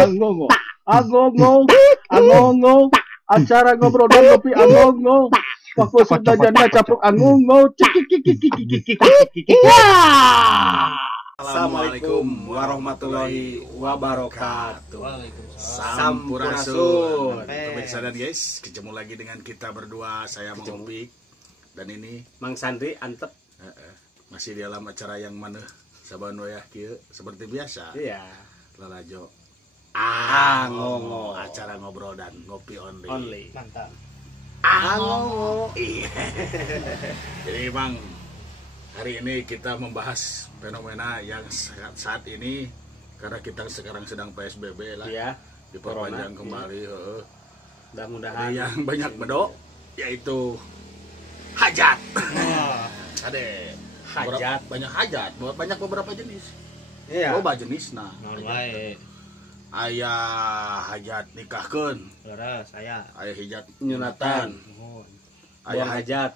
Angongo, angongo, angongo, acara ngobrol dan kopi angongo. Waktu sudah janda capruk angongo. Assalamualaikum warahmatullahi wabarakatuh. Sampurasun. Pemirsa dan guys, ketemu lagi dengan kita berdua. Saya Mang Opik dan ini Mang Sandri Antep. Masih di dalam acara yang mana saban wayah kieu seperti biasa. Iya. Lalajo Angongo. acara ngobrol dan ngopi only. Mantap. Angongo. Iya. Jadi Bang, hari ini kita membahas fenomena yang saat ini karena kita sekarang sedang PSBB lah. Iya. Diperpanjang kembali. Mudah-mudahan Yang banyak bedok yaitu hajat. Ada hajat. Banyak hajat, banyak beberapa jenis. Iya. Loba jenis nah. Naon wae. Aya hajat nikahkeun, Leres aya. aya hajat Nyunatan. Nuhun. buang hajat.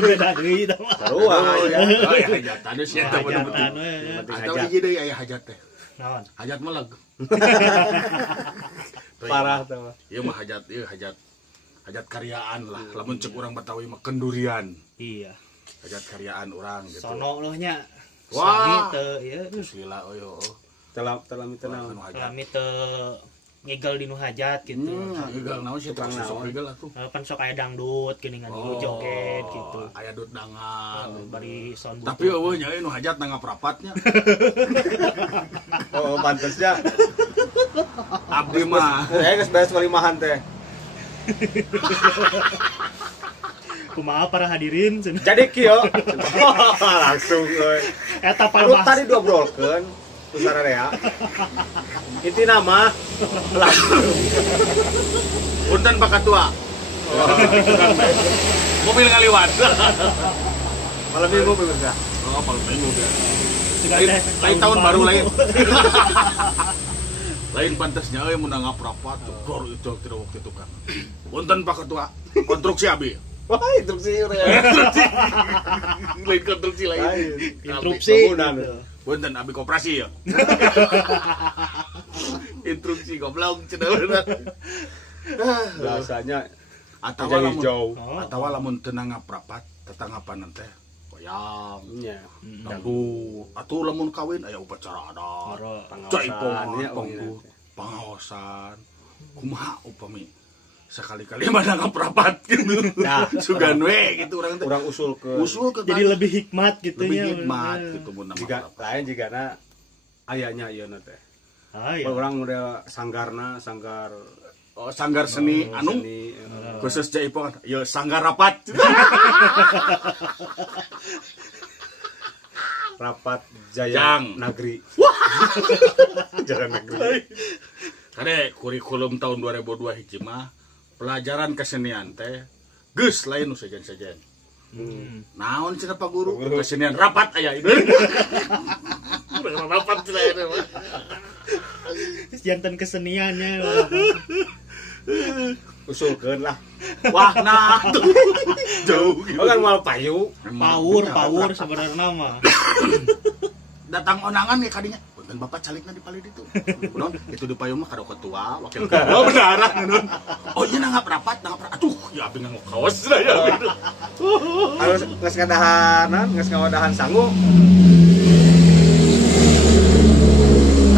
Beda deui tah mah. Sarua ya. hajat. Aya hajatan sih eta Hajatan we. Penting Atau hajat. hiji deui aya hajat teh. Naon? Hajat meleg. Parah tuh. Ieu mah hajat, hajat karyaan lah. Lamun cek urang Betawi mah kendurian. Iya. Hajat karyaan urang gitu. Sono loh nya. Wah. Sami teu ieu Gila oyo. Telam itu Anu naon. hajat. lami teu ngigel di nu hajat gitu. Igal naon sih Tukang tukang naon. igal atuh. Pan sok aya dangdut geuningan ieu joget gitu. Aya dut dangan. Bari sound Tapi eueuh nya nu hajat nangap rapatnya. Oh, pantesnya. Abdi mah Geus beres kalimahan teh. kumaha para hadirin cenah. Jadi kieu langsung euy. Eta Lu palbas. tadi diobrolkeun ku sararea. Inti nama langsung. punten Pak Ketua. Mobil ngaliwat. Malam minggu pemirsa. Oh, malam minggu ya. Sudah Lain, teh lain tahun baru lain. Lain pantasnya euy mun ngap rapat gor itu tidak waktu itu kan. Punten Pak Ketua. Konstruksi abi. Wah, instruksi udah. Lain konstruksi lain. interupsi. Bangunan. Gitu. Punten abi koperasi ya. Instruksi goblok cenah. Biasanya Atawa lamun hijau. atawa lamun teu nangap rapat tetanggapan teh koyang. Iya. Dangdut atuh lamun kawin aya upacara adat. Oro. Jaipongan, ya, panggung, pangaosan. Kumaha upami sekali-kali mah nangap rapat gitu. Nah, Sugan we gitu urang teh. Urang usul ke Usul ke jadi lebih hikmat gitu lebih nya. hikmat gitu mun nangap jika rapat. lain jigana ayahnya ieu teh. Ah iya. Orang model sanggarna, sanggar Oh, sanggar seni anu seni, khusus Jaipongan. Ya sanggar rapat. rapat Jaya Jang. Nagri. Jaya Nagri. Kade kurikulum tahun 2002 hiji mah pelajaran kesenian teh geus lain nu sejen-sejen. Naon cenah Pak Guru? Kesenian rapat aya itu. Rapat cenah itu mah. Jantan keseniannya. Usulkeun lah. Wah, nah tuh jauh gitu. Oh kan mal payu. Power sebenarnya mah. Datang onangan ya kadinya. Punten Bapak calikna di palid itu. Non, itu di payung mah kado ketua, wakil ketua. Oh, benaran non. Oh, iya nangap rapat. Aduh, ya abi nganggo kaos lah ya. Harus geus ngadahanan, geus ngawadahan sangu.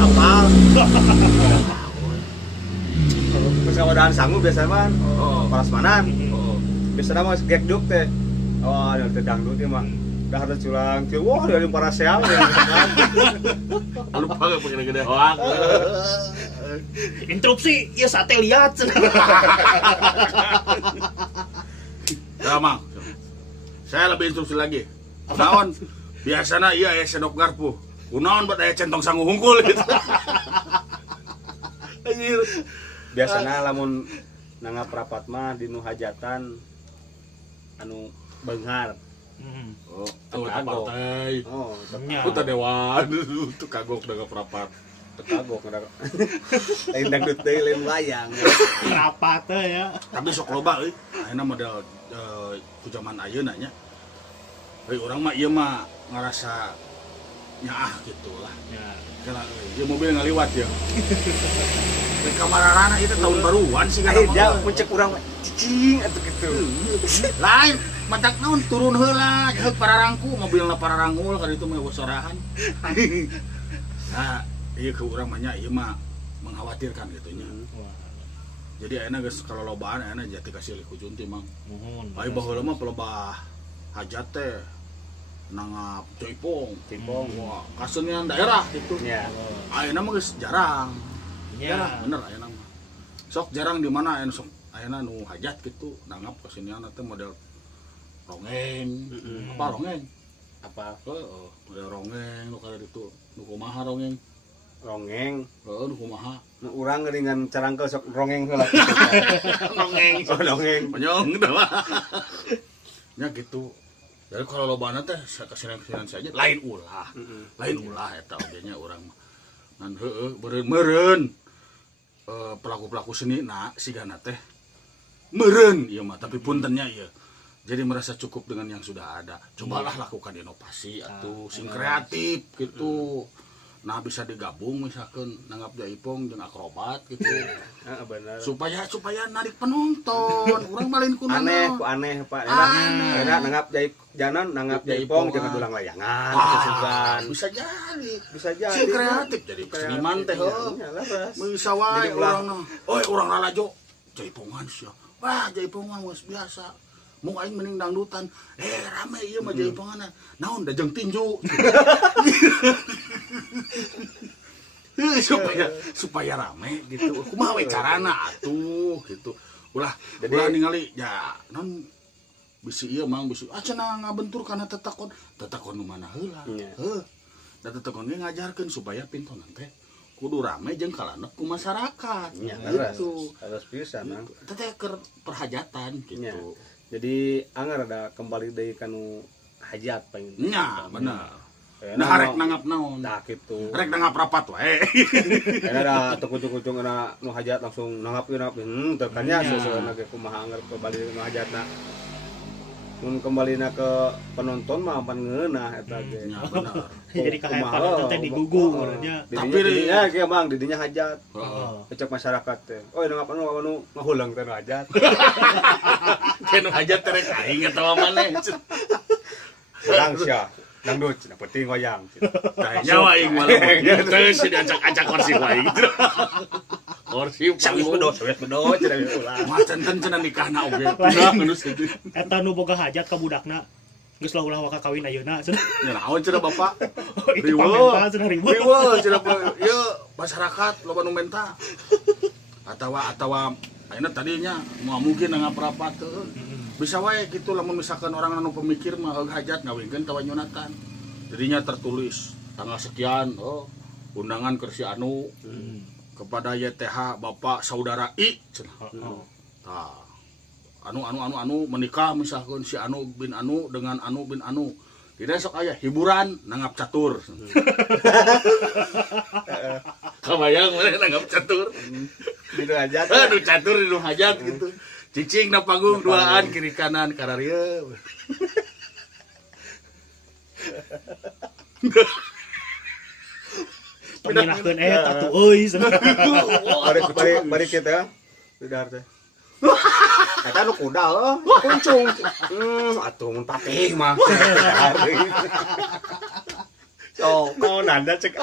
Kapal. Geus ngawadahan sangu biasa mah. Oh, Prasmanan. oh. Biasana mah gek duk teh. Oh, ada teh dangdut ieu mah. Dah harus culang, kieu wah dari para seal ya. Lupa gak pengen gede hoak. Interupsi, ya sate lihat. Ya, Mang. Saya lebih instruksi lagi. Kunaon? Biasana iya aya sendok garpu. Kunaon buat aya centong sangu hungkul gitu. Anjir. Biasana lamun nangap rapat mah di nu hajatan anu beunghar. Oh, tuh Kagok. partai. Oh, Nya. Itu dewan, itu kagok daga rapat. kagok ada. Lain dangdut teh lain wayang. Rapat teh ya. Tapi sok loba euy. Ayeuna model ku zaman ayeuna nya. Heuy urang mah ieu mah ngarasa Ya gitulah. Ya. Karena dia mobil ngaliwat ya. Di kamar anak itu tahun baruan sih kan. Dia puncak urang cicing atuh gitu. Lain matak naon turun heula, jeung pararangku mobilna pararangul kan itu mah sorahan. Nah, ieu ke urang mah nya ieu mah mengkhawatirkan gitu nya. Wah, Jadi ayeuna geus kalau lobaan ayeuna jati kasih ku Junti mang. mohon. Ai baheula mah pelebah hajat teh nangap Jaipong. Wah, kasunian daerah gitu. Ya. Ayeuna mah geus jarang. Ya. Bener ayeuna mah. Sok jarang di mana ayeuna sok ayeuna nu hajat gitu nangap kasunian teh model rongeng. Apa rongeng? Apa Heeh, model rongeng nu kada ditu. Nu kumaha rongeng? rongeng Heeh, nu kumaha? nu urang geuningan carangkel sok rongeng heula. Rongeng. Oh rongeng. Monyong dah mah. Nya gitu. Jadi kalau lobana teh kasinan-kasinan saja lain ulah. Lain ulah eta oge nya urang mah. Ngan heueuh meureun pelaku-pelaku seni na sigana teh meureun ieu mah tapi puntennya ieu. Jadi merasa cukup dengan yang sudah ada. Cobalah lakukan inovasi atuh sing kreatif gitu. Nah bisa digabung misalkan nanggap jaipong jeung akrobat gitu. Heeh bener. supaya narik penonton. Urang malin kunaon. Aneh Pak. Aneh. Enak nanggap nanggap jaipong jeung dulang layangan kesugan. Bisa jadi. Bisa jadi. Si kreatif jadi seniman teh heuh. Bisa wae urang. Oi urang lalajo jaipongan sia. Wah jaipongan geus biasa. Mau aing mending dangdutan. Rame ieu mah jaipongan. Naon da jeung tinju. supaya rame gitu. Kumaha we carana atuh gitu. Ulah ningali ya non bisi ieu mang bisi cenah ngabentur kana tetakon nu mana heula. Heuh. Da tetakon ge ngajarkeun supaya pintonan teh kudu rame jeung kalanep ku masyarakat. Gitu. Harus pisan nang. Teh keur perhajatan gitu. Jadi anggar ada kembali deui kanu hajat paling. Nya bener. Nah rek nangap naon? Tah kitu. Rek nangap rapat wae. Karena ada tukucung-kucung na nu hajat langsung nangap teu kan nya seuseuna ge kumaha anggar kembali nu hajatna. Mun kembalina ke penonton mah pan ngeunah eta ge. Nya bener. Jadi kahayapan teh digugu urangnya. Tapi didinya ge Bang, didinya hajat. Heeh. Cek masyarakat teh. Oh nangap anu ngahulang teh nu hajat. Kenu hajat teh rek aing eta maneh. Lang sia. Dangdut, cenah penting wayang. Nyawa aing malah. Teu sih diacak-acak kursi wae gitu. Kursi panggung. Sawit bedo cenah ulah. Macan cenah nikahna oge. Udah geus kitu. Eta nu boga hajat ka budakna. Geus ulah ka kawin ayeuna cenah. Ya naon cenah Bapak? Itu pamenta cenah riweuh. Riweuh cenah ieu masyarakat loba nu menta. Atawa ayeuna tadinya moal mungkin nangap rapat teu. Bisa wae gitu lamun misalkan orang anu pemikir mah hajat ngawinkeun ka wanyunatan. Jadinya tertulis tanggal sekian undangan keur si anu kepada YTH Bapak Saudara I cenah. Tah. Anu menikah misalkan si anu bin anu dengan anu bin anu. Tidak sok aya hiburan nangap catur. Kabayang mana nangap catur. Dinu hajat. Aduh catur dinu hajat gitu. Cicing na panggung duaan kiri kanan kararieu. Peminahkeun tatu euy. Bari kita sudah teh. Eta nu kuda kuncung. Atuh mun patih mah. So, mau nanda cek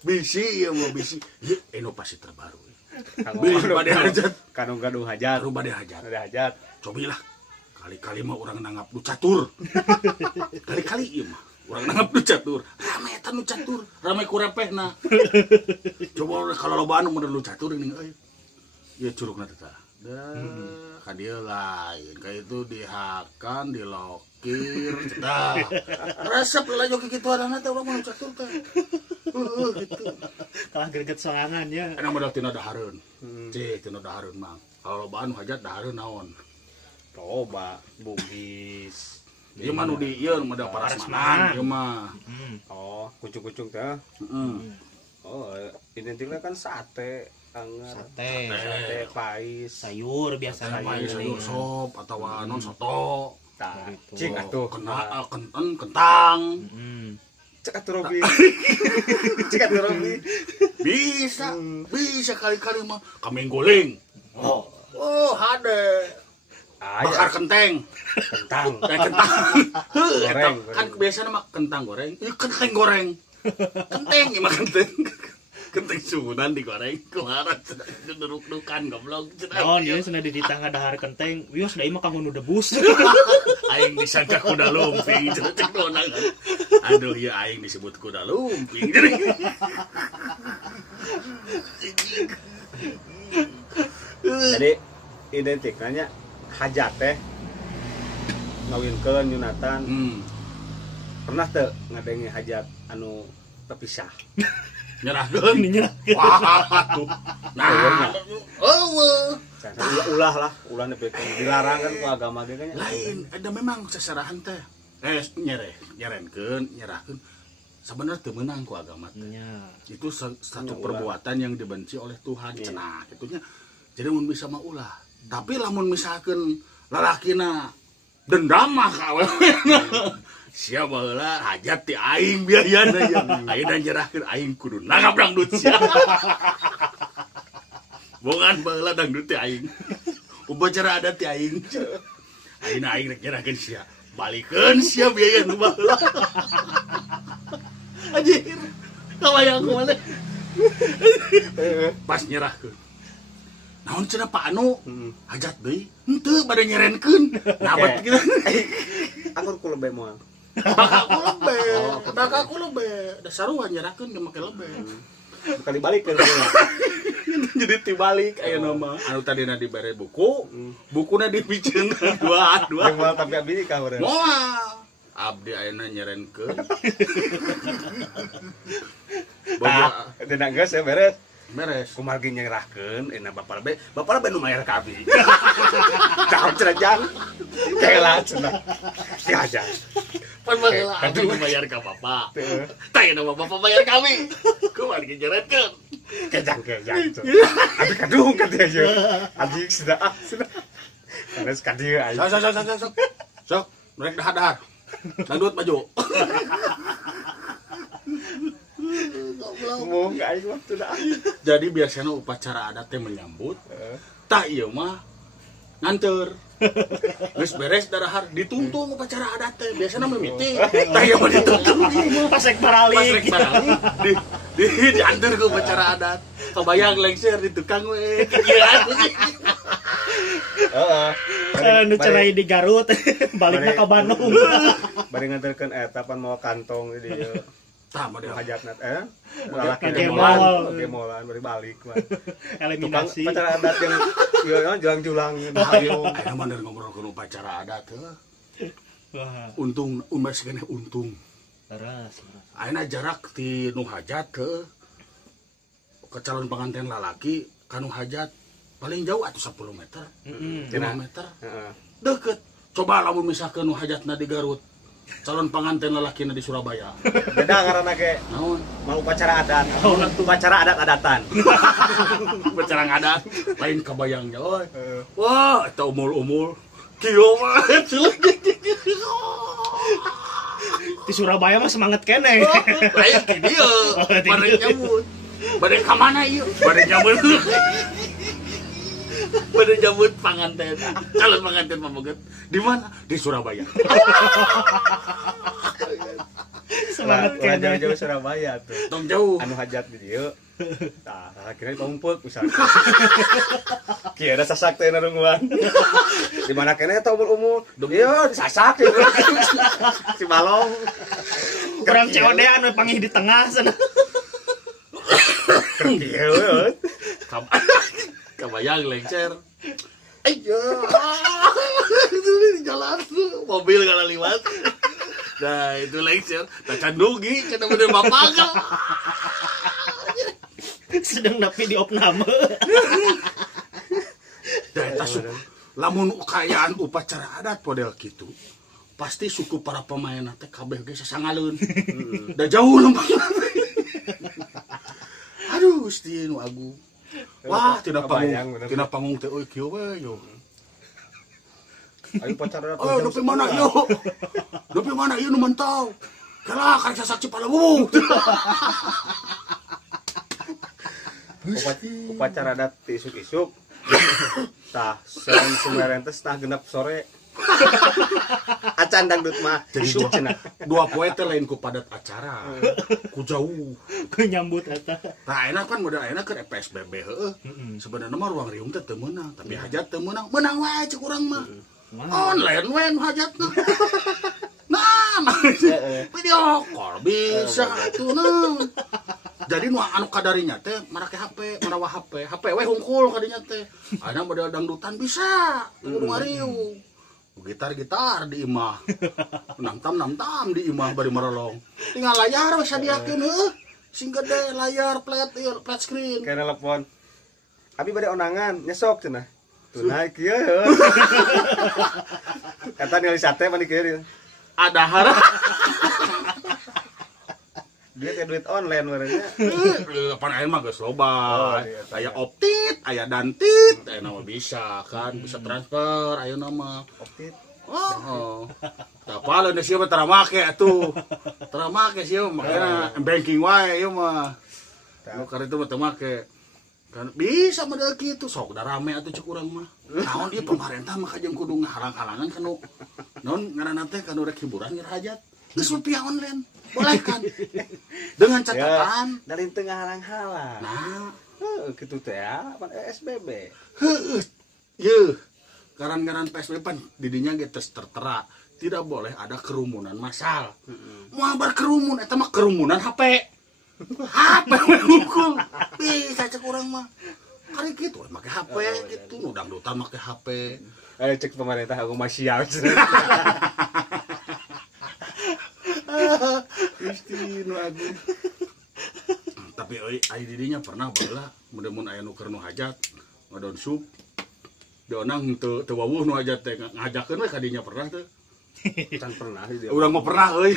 Bisi ya mau bisi. Inovasi terbaru. Bade hajat. Kanu gaduh hajat. Bade hajat. Ada hajat. Cobilah. Kali-kali mah orang nanggap nu catur. Kali-kali ieu mah urang nanggap nu catur. Rame eta nu catur. Rame ku repehna. Coba kalau lobaan nu model nu catur geuning euy. Ieu curugna teh tah. Ka dieu lain. Ka itu dihakan, dilokir, cedah. Resep lah joki kitu adana teh urang mah nu catur teh. Gitu. Kalah greget sorangan nya. Enak modal tina dahareun. Tina dahareun mang. Kalau lobaan hajat dahareun naon? Coba bugis. Ieu mah nu di ieu modal parasmanan ieu mah. Oh, kucung-kucung teh. Heeh. Oh, identiknya kan sate, anget. Sate, pais, sayur biasanya. Sayur sop atawa non soto. Cik atuh Kentang. Cek atuh Robi. Cek atuh Robi. Bisa kali-kali mah kami goreng. Oh, ada. Bakar kentang. Kentang. Goreng. Kan biasanya mah kentang goreng. Iya kentang goreng. Kentang ya mah kentang. Kentang sugunan digoreng. Kumaha duduk-dudukan goblok. Naon ieu cenah di tangga dahar kenteng. Wios da imah kanggo nu debus. Aing disangka kuda lumping cenah cek donangan. Aduh ieu aing disebut kuda lumping. Jadi identiknya hajat teh ngawinkeun nyunatan. Pernah teu ngadengi hajat anu terpisah? Nyerahkeun. Wah tuh. Nah, ulah nepikeun dilarang kan ku agama ge nya. Lain, ada memang seserahan teh. Nyerahkeun. Sebenarnya teu meunang ku agama teh. Itu satu perbuatan yang dibenci oleh Tuhan cenah kitunya. Jadi mun bisa mah ulah. Tapi lamun misalkeun lalakina dendam mah ka awewe. Sia baheula hajat ti aing biayana ya. Ayeuna nyerahkeun aing kudu nangap dangdut sia. Bongan baheula dangdut ti aing. Upacara adat ti aing. Ayeuna aing rek nyerahkeun sia. Balikeun sia biayana baheula. Anjir. Kabayang kumaha. Pas nyerahkeun. Naon cenah Pak Anu? Hajat deui. Henteu bade nyerenkeun. Nabat kitu. Aku ku lebe moal. Bakal ku lebe. Da sarua nyerahkeun ge make lebe. Bukan dibalikeun. Jadi tibalik ayeuna mah. Anu tadina dibere buku, bukuna dipikeun dua. Moal tapi abdi ka urang. Moal. Abdi ayeuna nyerenkeun. Boga dina geus ya beres. Beres. Kumaha ge nyerahkeun ena bapak lebe nu mayar ka abdi. Cakep cenah jang. Kela cenah. Si aja. Pan baheula abdi bayar ka bapak. Tah ena bapak bayar kami. Kumaha ge nyerenkeun. Kejang. Abdi kadung ka dia je. Abdi sudah. Karena sekadi aja. Sok, mereka dahar. Dangdut maju. Ngomong aing waktu dah. Jadi biasanya upacara adat teh menyambut. Tah ieu mah nganter. Geus beres dahar ditungtung upacara adat teh. Biasana mimiti. Tah ieu mah ditungtung. Pasrek baralik. Diantar ke upacara adat. Kebayang lengser di tukang we. Nu cerai di Garut, balikna ka Bandung. Bari nganterkeun eta pan mau kantong di dieu. Tah mah dia Hajatna lalaki gemolan bari balik mah. Eliminasi. Upacara adat yang ieu julang-julang hayu. Aya mah ngobrolkeun upacara adat heuh. Wah, Untung umbas keneh untung. teras. Ayeuna jarak ti nu hajat ke calon pengantin lalaki ka nu hajat paling jauh atuh 10 meter. 5 meter. Heeh. Deket. Coba lamun misalkeun nu hajatna di Garut. Calon pengantin lalakina di Surabaya. Beda ngaranna ge. Naon? Mau upacara adat. Upacara adat-adatan. Upacara adat lain kabayangnya euy. Wah, eta umul-umul. Kieu mah. Di Surabaya mah semangat keneh. Lain di dieu. Bade nyambut. Bade ka mana ieu? Bade nyambut. Bade nyambut panganten. Calon pengantin pamoget. Di mana? Di Surabaya. Semangat keneh. Jauh-jauh Surabaya tuh. Tong jauh. Anu hajat di dieu. Tah, akhirnya tumpuk misalnya. Kieu ada sasak teh narunguan. Di mana keneh eta umur-umur? Ieu disasak ieu. Si balong. Kurang COD-an we panggih di tengah sana. Kieu. Kabayang lengser. Ayo. Itu di jalan mobil kalau liwat. Nah, itu lengser. Tak candugi, kena bener bapak kan. Sedang napi di opname. Dah, eta suku. Lamun kayaan upacara adat model gitu. Pasti suku para pemain teh kabeh ge sasangaleun. Da jauh lembang. Aduh, Gusti nu agung. Wah, tidak panggung teh euy kieu we yo. Ayo upacara adat. Oh, dopi mana yo? Dopi mana ieu nu mantau? Kalah kan sasak Cipalewu. Upacara adat ti isuk-isuk. Tah, sen sumeren teh setengah genep sore. Acan dangdut mah Jadi isuk cenah. dua poe teh lain ku padat acara. Ku jauh. Ku nyambut eta. Nah, enak kan modal enak ke PSBB heeh. Sebenarnya mah ruang riung teh teu meunang, tapi hajat teu meunang. Meunang wae cek urang mah. Online we nu hajatna. Nah, video call bisa atuh nah. Jadi nu anu kadarinya teh marake HP, marawa HP we hungkul kadinya teh. Ada model dangdutan bisa, urang riung. Gitar di imah. Nam-tam di imah bari marolong. Tinggal layar we sadiakeun heuh. Sing gede layar flat screen. Kayak telepon. Abi bade onangan nyesok cenah. Tuh naik kieu. Kata ningali sate mani kieu. Ada harap. Dia teh duit online waranya. Pan ayeuna mah geus loba. iya. Aya optit, aya dantit, aya mah bisa kan, bisa transfer ayeuna mah. Optit. Oh. Tapal da sieu mah tara make atuh. Tara make sieu makanya banking wae ieu mah. Nu kareta mah teu make. Kan bisa model kitu sok da rame atuh cek urang mah. Naon ieu pemerintah mah kajeng kudu ngahalang-halangan kanu. Naon ngaranna teh kanu rek hiburan ngira hajat. Geus via online. Boleh kan? Dengan catatan dari tengah halang-halang. nah, Gitu teh ya, SBB. heuh. Yeuh. Garan-garan PSBB pan didinya ge tertera. Tidak boleh ada kerumunan massal. Moal berkerumun eta mah kerumunan HP. HP we ngukul. Bisa cek urang mah. Kali gitu make HP gitu, nu dangdutan make HP. Ayo cek pemerintah aku masih sial. Gusti nu agung. Tapi euy ai didinya pernah baheula mun aya nu keur nu hajat ngadon sup. Dionang teu wawuh nu hajat teh ngajakeun we ka dinya pernah teu? Can pernah dia. Urang mah pernah euy.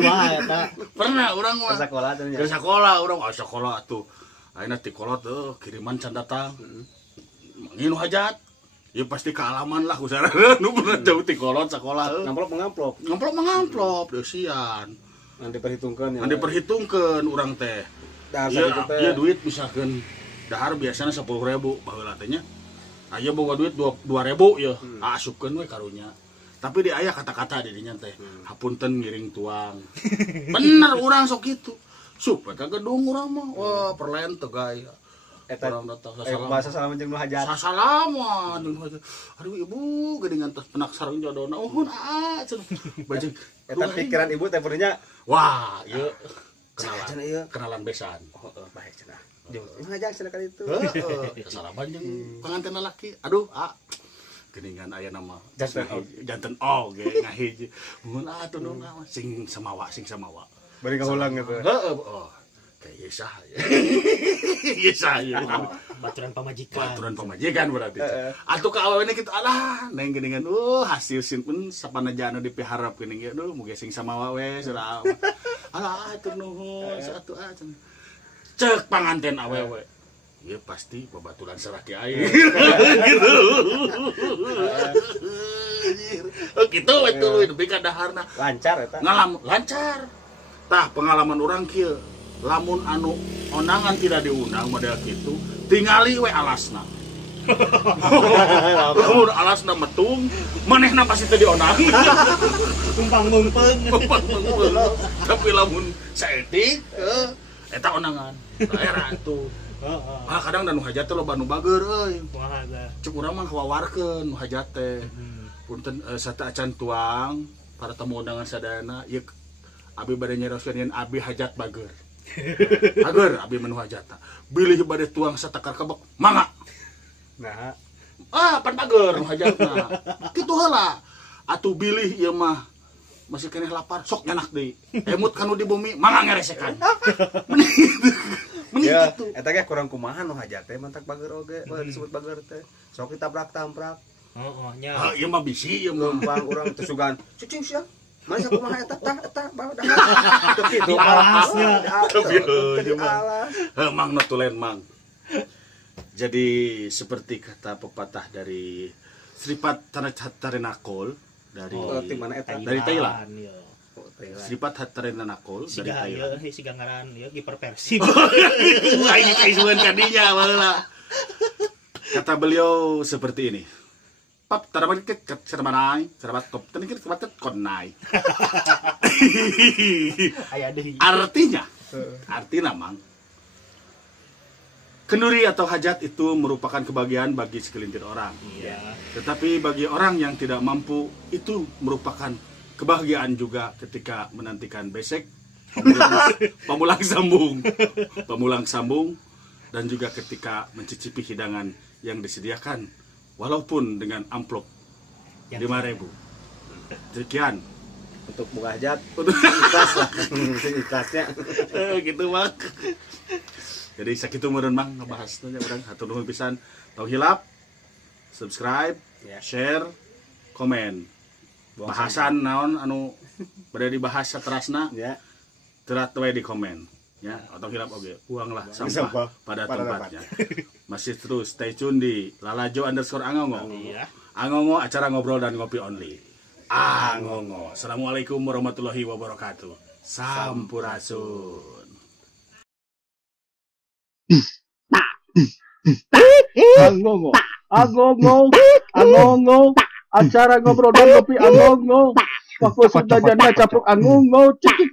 Wah eta. Pernah urang mah. Ke sekolah teh nya. Ke sekolah urang sekolah atuh. Ayeuna ti kolot teu kiriman can datang. Mangin nu hajat. Ya pasti kealaman lah usahana nu pernah jauh ti kolot sekolah. Ngamplop. Ngamplop deusian. Nanti diperhitungkan ya. Nanti diperhitungkeun urang teh. Dahar Iya, sakitu teh. iya duit misalkan dahar biasanya 10.000 baheula teh nya. Aya boga duit 2.000 ya. Asupkeun we karunya. Tapi di aya kata-kata di dinya teh. Hapunten ngiring tuang. Bener urang sok kitu. Sup ka gedung urang mah. Wah, perlahan teu gaya. Eta Urang datang bahasa salaman jeung nu hajat. Sasalaman. Aduh ibu gedengan tos penak sareng jodona. Uhun cenah. Bajeng Eta pikiran ibu teh pernahnya. wah, ieu Cenah kenalan. ieu. Kenalan besan. Oh, baik cenah. Jeung hajat cenah kali itu. Kesalahan jeung pengantin laki. Aduh, geningan aya nama janten ge ngahiji. Mun atuh nu sing samawa. Bari kaulang gitu. Heeh, kayak Yesah. Yesah ya. Baturan pamajikan. Baturan pamajikan berarti. Atuh ka awewe kitu alah, neng geningan hasil simpen sapanajana dipiharap geuning ya duh muga sing samawa we surah. Alah atuh nuhun satu cenah. Cek panganten awewe. Ya pasti babaturan saraki air. Gitu. Oh gitu we tuluy nepi ka daharna. Lancar eta. Lancar. Tah pengalaman orang kieu, lamun anu onangan tidak diundang model kitu, tingali we alasna. Lamun alasna metung, manehna pasti teu dionang. Tumpang mumpeng. Tapi lamun saeutik, eta onangan. Daerah atuh. Kadang dan nu hajat teh loba nu bager euy. Wah ada. Cuk urang mah kawawarkeun nu hajat teh. Punten sate acan tuang para tamu undangan sadayana ieu abi bade nyeroskeun yen abi hajat bager. Bager abi menu hajatna. Bilih bade tuang satakar kebek mangga. Nah, Pan bager nu hajatna. Kitu heula. Atuh bilih ieu mah masih keneh lapar sok nyanak deui. Emut kanu di bumi mangga ngeresekan. Mending ya, kitu. eta ge kurang kumaha nu hajat teh mantak bager oge, disebut bager teh. Sok ditabrak-tamprak. Nya. Ieu mah bisi ieu mah. Lempang urang teh sugan. Cucu sia. Mana kumaha eta eta bawa dah. Di alasnya. Tapi Di alas. Mang notulen mang. Jadi seperti kata pepatah dari Sripat Tarenakol dari Di mana eta? Dari Thailand. Sifat Hatrena Nakol dari Siga Thailand. ieu siga ngaran ieu kiper Persib. Aing kaisuan kadinya baheula. Kata beliau seperti ini. Pap taraman ke sermanai, serabat top teuing ke kebatet konai. Aya deui. Artinya mang kenduri atau hajat itu merupakan kebahagiaan bagi segelintir orang. Iya. Tetapi bagi orang yang tidak mampu itu merupakan kebahagiaan juga ketika menantikan besek, pamulang sambung, dan juga ketika mencicipi hidangan yang disediakan, walaupun dengan amplop 5.000. Sekian Untuk buka hajat ikhlas lah. Ikhlasnya. gitu bang. Jadi sakitu meureun Bang ngebahasnya urang hatur nuhun pisan. Tau hilap, subscribe, share, komen. Bahasan naon anu bade dibahas saterasna Ya. terat we di komen ya. Atau hilap oge, buanglah sampah pada tempatnya. Masih terus stay tune di lalajo_angongo. Iya. Angongo acara ngobrol dan ngopi only. Angongo. Assalamualaikum warahmatullahi wabarakatuh. Sampurasun. Angongo, angongo, acara ngobrol dan kopi angongo. Waktu sudah janda capruk angongo. Cik.